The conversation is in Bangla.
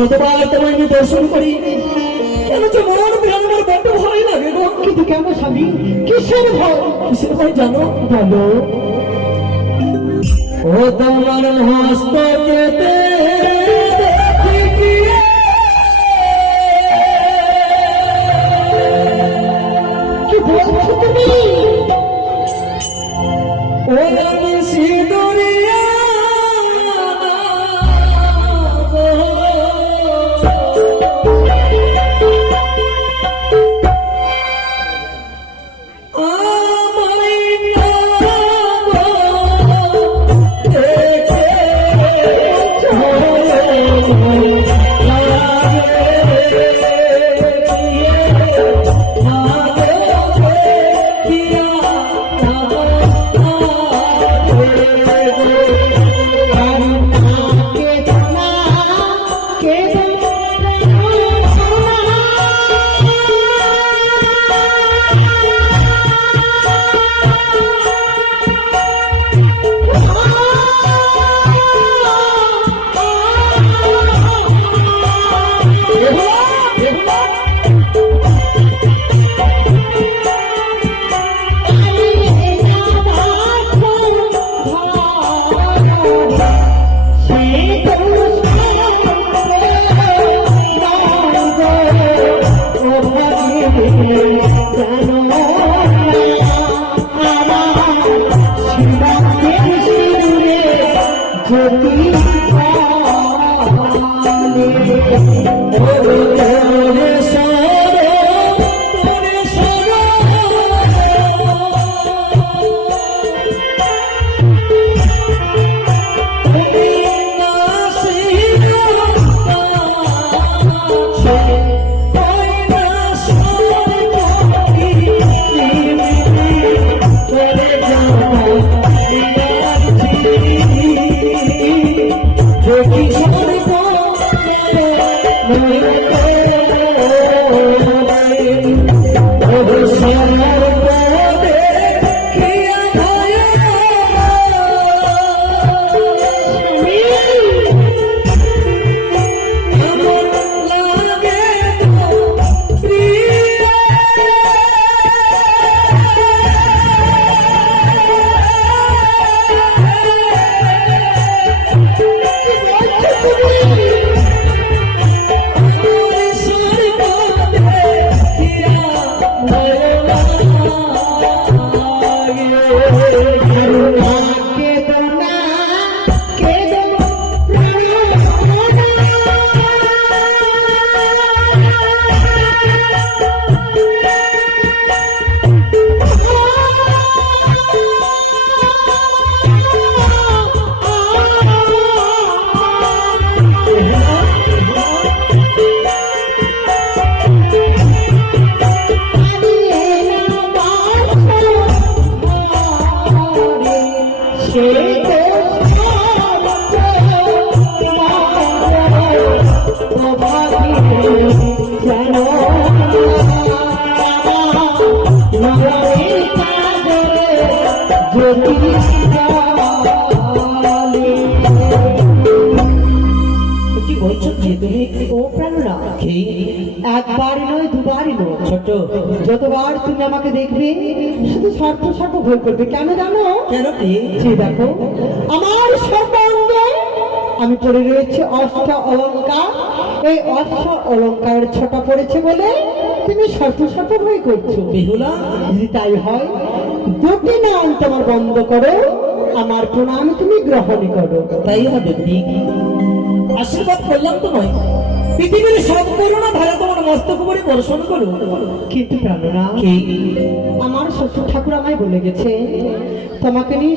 যতবার তোমায় আমি দর্শন করি কেন যে মন প্রাণ আমার বড্ড ভয় লাগে গো। কিন্তু কেন স্বামী, কিসের ভয়? কিসের ভয় জানো? বলো। ও তোমার হস্ত কেটে কি বলছো তুমি? ও আমি সিঁদুরিয়া একবার নয়, দুবারই নয়, ছোট যতবার তুমি আমাকে দেখবে শুধু সর্প সর্প ভয় করবে। কেন জানো? কেন? যে দেখো আমার সর্বাঙ্গে আমি পড়ে রয়েছে অষ্ট অলঙ্কার। এই অষ্ট অলঙ্কারের ছোটা পড়েছে বলে তুমি সর্প সর্প ভয় করছো। বেহুলা, যদি তাই হয় দুটি নাম তোমার বন্ধ করো, আমার প্রণাম তুমি গ্রহণ করো। তাই হবে। আশীর্বাদ করলাম তো নয়, পৃথিবীর সব করুণা ধারা তোমার মস্তক উপরে বর্ষণ করো। কিন্তু প্রাণনা, আমার শ্বশুর ঠাকুর আমায় বলে গেছে তোমাকে নিয়ে